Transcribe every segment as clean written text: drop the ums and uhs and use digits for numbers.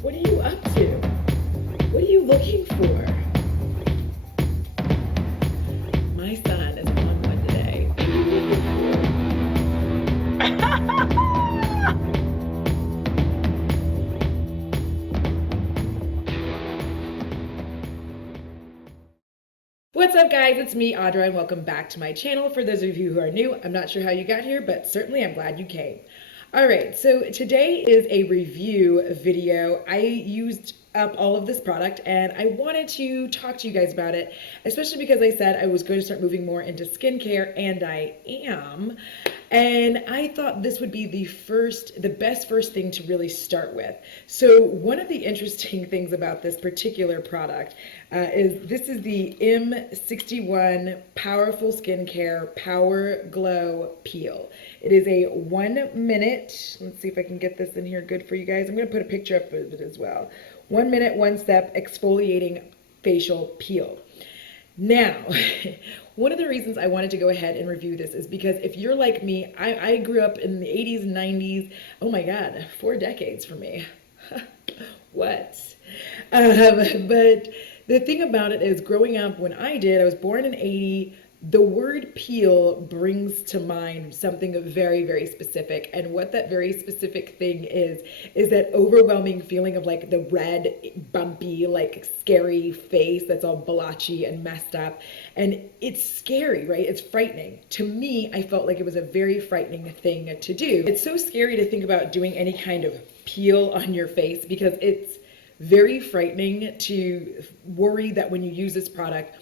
What are you up to? What are you looking for? My son is on one today. What's up, guys? It's me, Audra, and welcome back to my channel. For those of you who are new, I'm not sure how you got here, but certainly I'm glad you came. All right, so today is a review video. I used up all of this product and I wanted to talk to you guys about it, especially because I said I was going to start moving more into skincare, and I am. And I thought this would be the best first thing to really start with. So one of the interesting things about this particular product is this is the m-61 Powerful Skincare PowerGlow Peel. It is a 1 minute, let's see if I can get this in here good for you guys. I'm going to put a picture up of it as well. 1 minute, 1 step exfoliating facial peel. Now, one of the reasons I wanted to go ahead and review this is because if you're like me, I grew up in the 80s and 90s. Oh my God, 4 decades for me. What? But the thing about it is, growing up when I was born in 80, the word peel brings to mind something very, very specific. And what that very specific thing is that overwhelming feeling of like the red, bumpy, like scary face that's all blotchy and messed up. And it's scary, right? It's frightening. To me, I felt like it was a very frightening thing to do. It's so scary to think about doing any kind of peel on your face because it's very frightening to worry that when you use this product,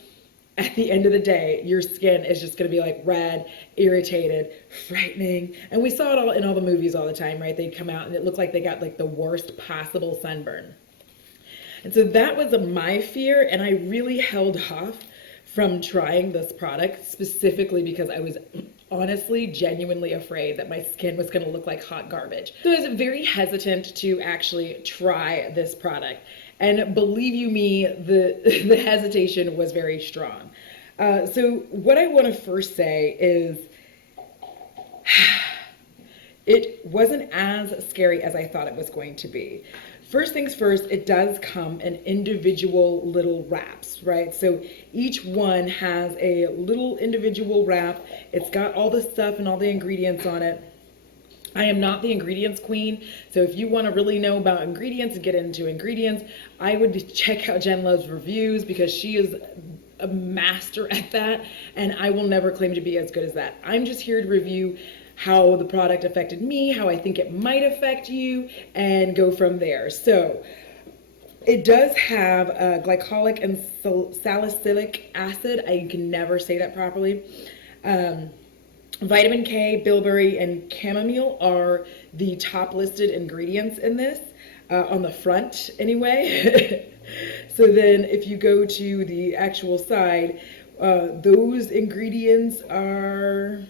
at the end of the day, your skin is just going to be like red, irritated, frightening. And we saw it all in all the movies all the time, right? They'd come out and it looked like they got like the worst possible sunburn. And so that was my fear, and I really held off from trying this product specifically because I was honestly genuinely afraid that my skin was going to look like hot garbage. So I was very hesitant to actually try this product. And believe you me, the hesitation was very strong. So what I want to first say is it wasn't as scary as I thought it was going to be. First things first, it does come in individual little wraps, right? So each one has a little individual wrap. It's got all the stuff and all the ingredients on it. I am not the ingredients queen, so if you want to really know about ingredients and get into ingredients, I would check out Jen Love's reviews because she is a master at that, and I will never claim to be as good as that. I'm just here to review how the product affected me, how I think it might affect you, and go from there. So it does have glycolic and salicylic acid. I can never say that properly. Vitamin K, bilberry, and chamomile are the top listed ingredients in this, on the front anyway. So then if you go to the actual side, those ingredients are,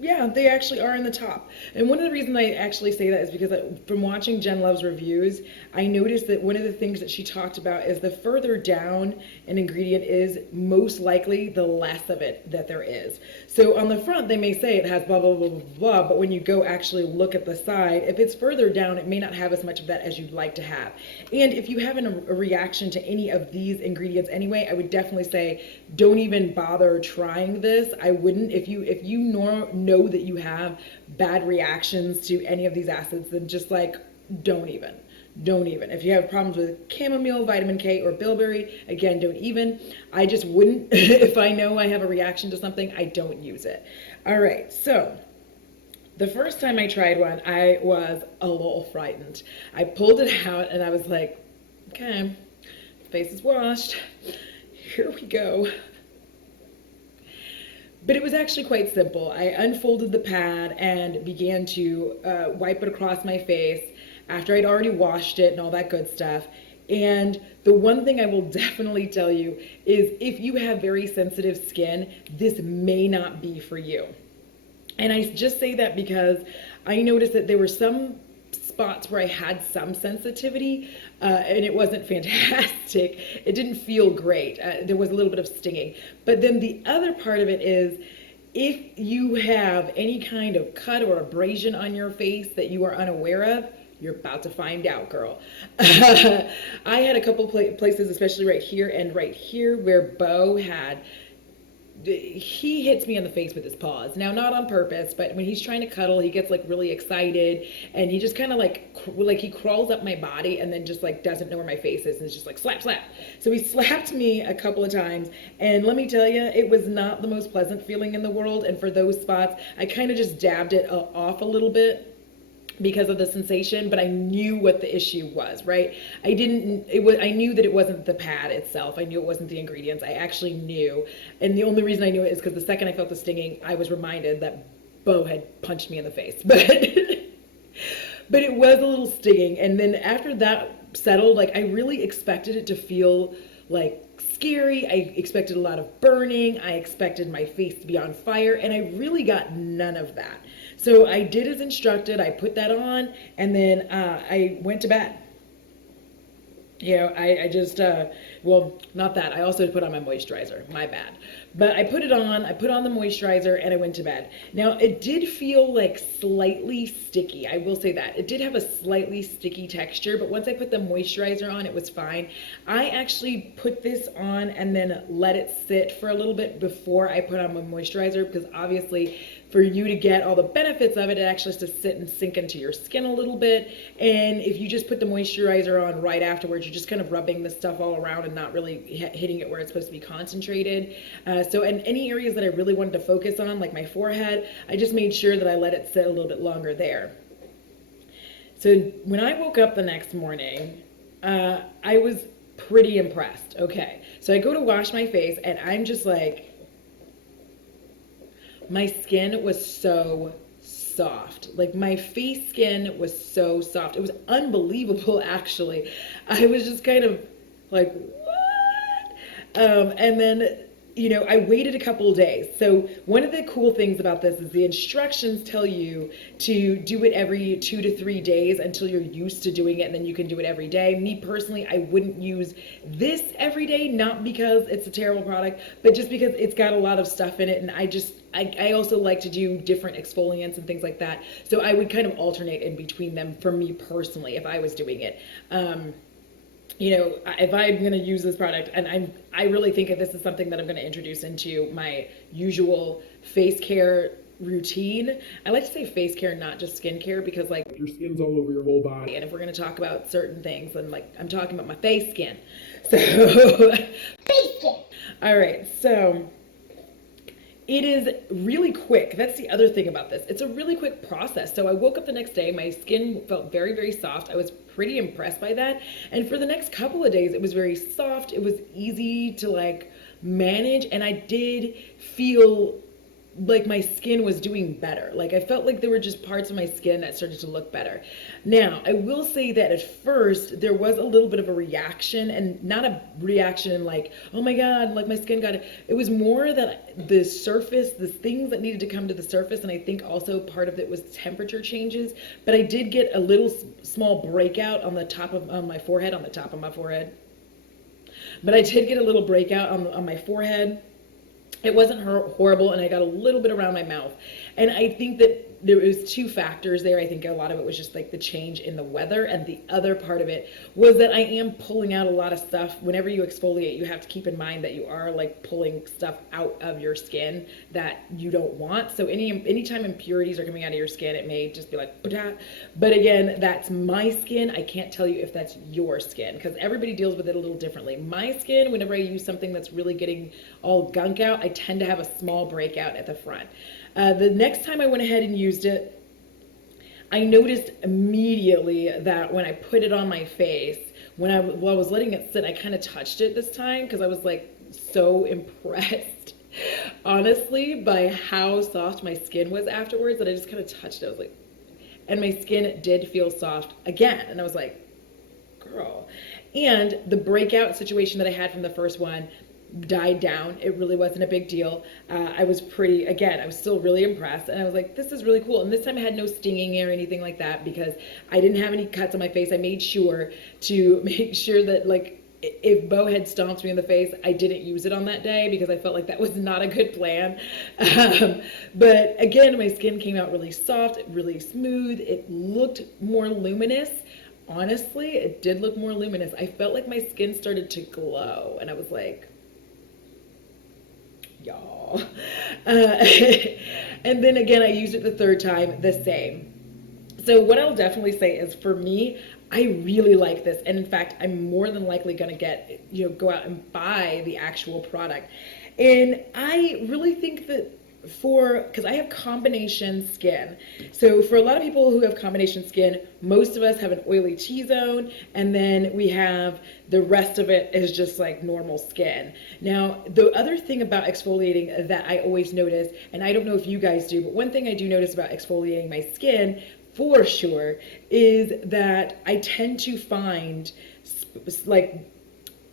yeah, they actually are in the top. And one of the reasons I actually say that is because from watching Jen Love's reviews, I noticed that one of the things that she talked about is the further down an ingredient is, most likely the less of it that there is. So on the front, they may say it has blah, blah, blah, blah, blah, but when you go actually look at the side, if it's further down, it may not have as much of that as you'd like to have. And if you have a reaction to any of these ingredients anyway, I would definitely say don't even bother trying this. I wouldn't. If you know that you have bad reactions to any of these acids, then just like don't even. If you have problems with chamomile, vitamin K, or bilberry, again, don't even. I just wouldn't. If I know I have a reaction to something, I don't use it. All right, so the first time I tried one, I was a little frightened. I pulled it out and I was like, okay, face is washed. Here we go. But it was actually quite simple. I unfolded the pad and began to wipe it across my face after I'd already washed it and all that good stuff. And the one thing I will definitely tell you is if you have very sensitive skin, this may not be for you. And I just say that because I noticed that there were some spots where I had some sensitivity, and it wasn't fantastic. It didn't feel great. There was a little bit of stinging. But then the other part of it is if you have any kind of cut or abrasion on your face that you are unaware of, you're about to find out, girl. I had a couple places, especially right here and right here, where Bo had, he hits me in the face with his paws. Now, not on purpose, but when he's trying to cuddle, he gets like really excited, and he just kind of like he crawls up my body and then just like doesn't know where my face is, and it's just like slap, slap. So he slapped me a couple of times, and let me tell you, it was not the most pleasant feeling in the world. And for those spots, I kind of just dabbed it off a little bit because of the sensation, but I knew what the issue was, right? I knew that it wasn't the pad itself. I knew it wasn't the ingredients. I actually knew. And the only reason I knew it is because the second I felt the stinging, I was reminded that Bo had punched me in the face. But but it was a little stinging. And then after that settled, like I really expected it to feel like scary. I expected a lot of burning. I expected my face to be on fire, and I really got none of that. So I did as instructed. I put that on, and then I went to bed. You know, I just, well, not that. I also put on my moisturizer. My bad. But I put it on. I put on the moisturizer, and I went to bed. Now, it did feel like slightly sticky. I will say that. It did have a slightly sticky texture, but once I put the moisturizer on, it was fine. I actually put this on and then let it sit for a little bit before I put on my moisturizer, because obviously for you to get all the benefits of it, it actually has to sit and sink into your skin a little bit. And if you just put the moisturizer on right afterwards, you're just kind of rubbing the stuff all around and not really hitting it where it's supposed to be concentrated. So in any areas that I really wanted to focus on, like my forehead, I just made sure that I let it sit a little bit longer there. So when I woke up the next morning, I was pretty impressed. Okay, so I go to wash my face, and I'm just like, my skin was so soft. Like my face skin was so soft. It was unbelievable, actually. I was just kind of like, what? And then, you know, I waited a couple of days. So one of the cool things about this is the instructions tell you to do it every 2 to 3 days until you're used to doing it, and then you can do it every day. Me personally, I wouldn't use this every day, not because it's a terrible product, but just because it's got a lot of stuff in it, and I also like to do different exfoliants and things like that. So I would kind of alternate in between them for me personally if I was doing it. You know, if I'm going to use this product, and I really think that this is something that I'm going to introduce into my usual face care routine. I like to say face care, not just skin care, because like your skin's all over your whole body. And if we're going to talk about certain things, then like I'm talking about my face skin. So face skin. All right. So it is really quick. That's the other thing about this. It's a really quick process. So I woke up the next day, my skin felt very, very soft. I was pretty impressed by that. And for the next couple of days, it was very soft. It was easy to like manage. And I did feel like my skin was doing better. Like I felt like there were just parts of my skin that started to look better. Now, I will say that at first there was a little bit of a reaction, and not a reaction like, oh my God, like my skin got it. It was more that the surface, the things that needed to come to the surface, and I think also part of it was temperature changes, but I did get a little small breakout on the top of my forehead, But I did get a little breakout on my forehead. It wasn't horrible, and I got a little bit around my mouth. And I think that there was two factors there. I think a lot of it was just like the change in the weather, and the other part of it was that I am pulling out a lot of stuff. Whenever you exfoliate, you have to keep in mind that you are like pulling stuff out of your skin that you don't want. So anytime impurities are coming out of your skin, it may just be like, but again, that's my skin. I can't tell you if that's your skin, because everybody deals with it a little differently. My skin, whenever I use something that's really getting all gunk out, I tend to have a small breakout at the front. The next time I went ahead and used it, I noticed immediately that when I put it on my face, while I was letting it sit, I kind of touched it this time because I was like so impressed, honestly, by how soft my skin was afterwards, that I just kind of touched it. I was like, and my skin did feel soft again. And I was like, girl. And the breakout situation that I had from the first one died down. It really wasn't a big deal. I was still really impressed, and I was like, this is really cool. And this time I had no stinging or anything like that because I didn't have any cuts on my face. I made sure that like if Bo had stomped me in the face, I didn't use it on that day because I felt like that was not a good plan. But again, my skin came out really soft, really smooth. It looked more luminous. Honestly, it did look more luminous. I felt like my skin started to glow, and I was like, y'all. And then again, I used it the third time, the same. So what I'll definitely say is, for me, I really like this. And in fact, I'm more than likely going to go out and buy the actual product. And I really think that because I have combination skin. So for a lot of people who have combination skin, most of us have an oily T-zone, and then we have the rest of it is just like normal skin. Now, the other thing about exfoliating that I always notice, and I don't know if you guys do, but one thing I do notice about exfoliating my skin for sure is that I tend to find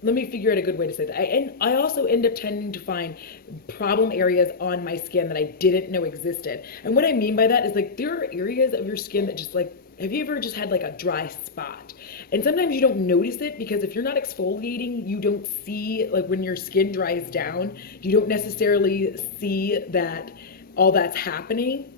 let me figure out a good way to say that. I also end up tending to find problem areas on my skin that I didn't know existed. And what I mean by that is, like, there are areas of your skin that just, like, have you ever just had like a dry spot? And sometimes you don't notice it because if you're not exfoliating, you don't see, like, when your skin dries down, you don't necessarily see that all that's happening.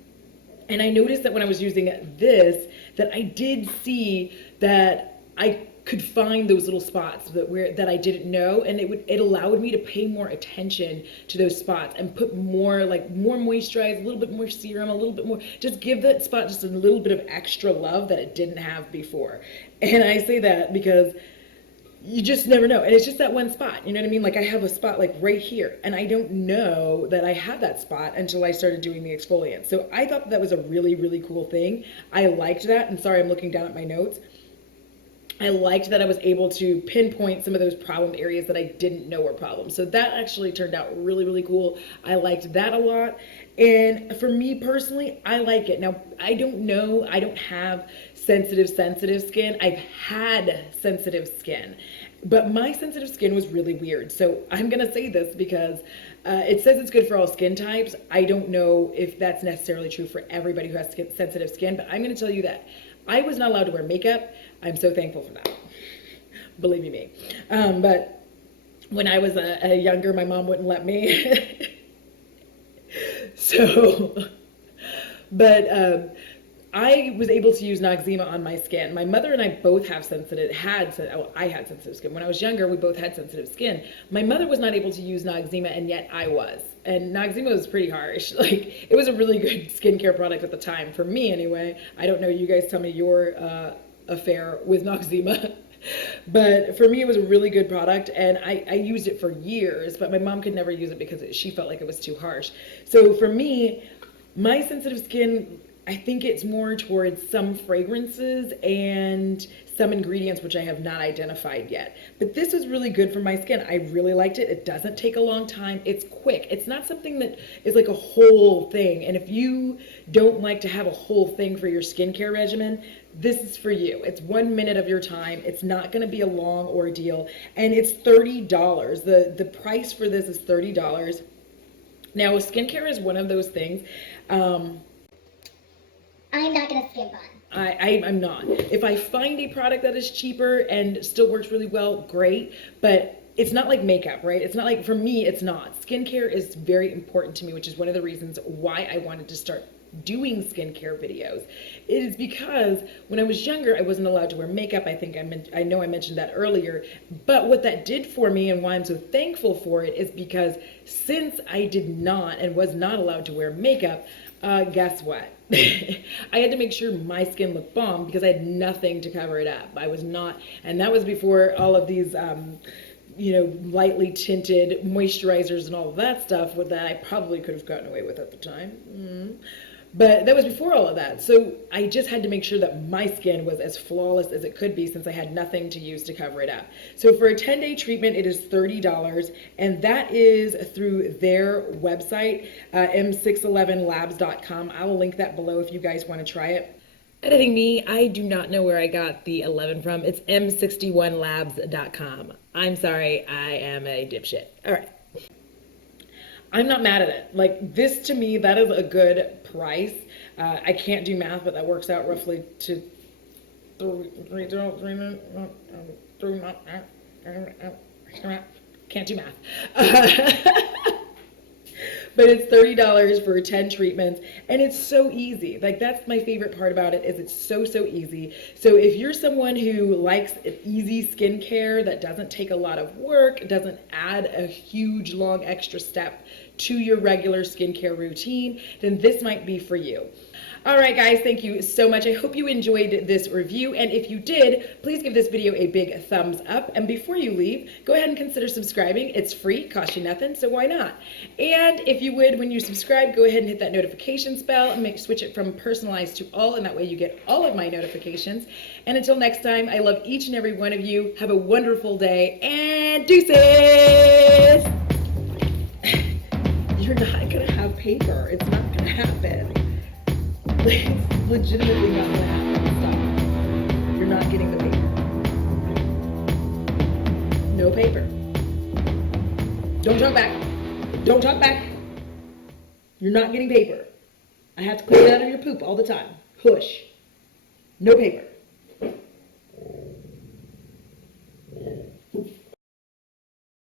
And I noticed that when I was using this, that I did see that I could find those little spots that I didn't know, and it allowed me to pay more attention to those spots and put more moisturize, a little bit more serum, a little bit more, just give that spot just a little bit of extra love that it didn't have before. And I say that because you just never know. And it's just that one spot, you know what I mean? Like, I have a spot like right here, and I don't know that I have that spot until I started doing the exfoliant. So I thought that was a really, really cool thing. I liked that. And sorry, I'm looking down at my notes. I liked that I was able to pinpoint some of those problem areas that I didn't know were problems. So that actually turned out really, really cool. I liked that a lot. And for me personally, I like it. Now, I don't have sensitive skin. I've had sensitive skin, but my sensitive skin was really weird. So I'm going to say this because it says it's good for all skin types. I don't know if that's necessarily true for everybody who has sensitive skin, but I'm going to tell you that I was not allowed to wear makeup. I'm so thankful for that. Believe you me. But when I was a younger, my mom wouldn't let me. But I was able to use Noxzema on my skin. My mother and I both I had sensitive skin. When I was younger, we both had sensitive skin. My mother was not able to use Noxzema, and yet I was. And Noxzema was pretty harsh. Like, it was a really good skincare product at the time, for me anyway. I don't know, you guys tell me your affair with Noxzema. But for me, it was a really good product, and I used it for years, but my mom could never use it because she felt like it was too harsh. So for me, my sensitive skin, I think it's more towards some fragrances and some ingredients which I have not identified yet. But this was really good for my skin. I really liked it. It doesn't take a long time. It's quick. It's not something that is like a whole thing. And if you don't like to have a whole thing for your skincare regimen, this is for you. It's 1 minute of your time. It's not going to be a long ordeal. And it's $30. The price for this is $30. Now, skincare is one of those things. I'm not going to skimp on. I'm not. If I find a product that is cheaper and still works really well, great. But it's not like makeup, right? It's not like, for me, it's not. Skincare is very important to me, which is one of the reasons why I wanted to start doing skincare videos. It is because when I was younger, I wasn't allowed to wear makeup. I know I mentioned that earlier. But what that did for me, and why I'm so thankful for it, is because since I did not and was not allowed to wear makeup, guess what? I had to make sure my skin looked bomb because I had nothing to cover it up. I was not, and that was before all of these, lightly tinted moisturizers and all of that stuff that I probably could have gotten away with at the time. But that was before all of that. So I just had to make sure that my skin was as flawless as it could be since I had nothing to use to cover it up. So for a 10-day treatment, it is $30, and that is through their website, m611labs.com. I will link that below if you guys want to try it. Editing me, I do not know where I got the 11 from. It's m61labs.com. I'm sorry, I am a dipshit. All right. I'm not mad at it. Like, this to me, that is a good price. I can't do math, but that works out roughly to can't do math. But it's $30 for 10 treatments, and it's so easy. Like, that's my favorite part about it, is it's so easy. So if you're someone who likes an easy skincare that doesn't take a lot of work, doesn't add a huge long extra step to your regular skincare routine, then this might be for you. All right, guys, thank you so much. I hope you enjoyed this review, and if you did, please give this video a big thumbs up. And before you leave, go ahead and consider subscribing. It's free, costs you nothing, so why not? And if you would, when you subscribe, go ahead and hit that notifications bell and switch it from personalized to all, and that way you get all of my notifications. And until next time, I love each and every one of you. Have a wonderful day, and deuces! You're not gonna have paper. It's not gonna happen. It's legitimately not gonna happen. Stop. You're not getting the paper. No paper. Don't talk back. Don't talk back. You're not getting paper. I have to clean it out of your poop all the time. Hush. No paper.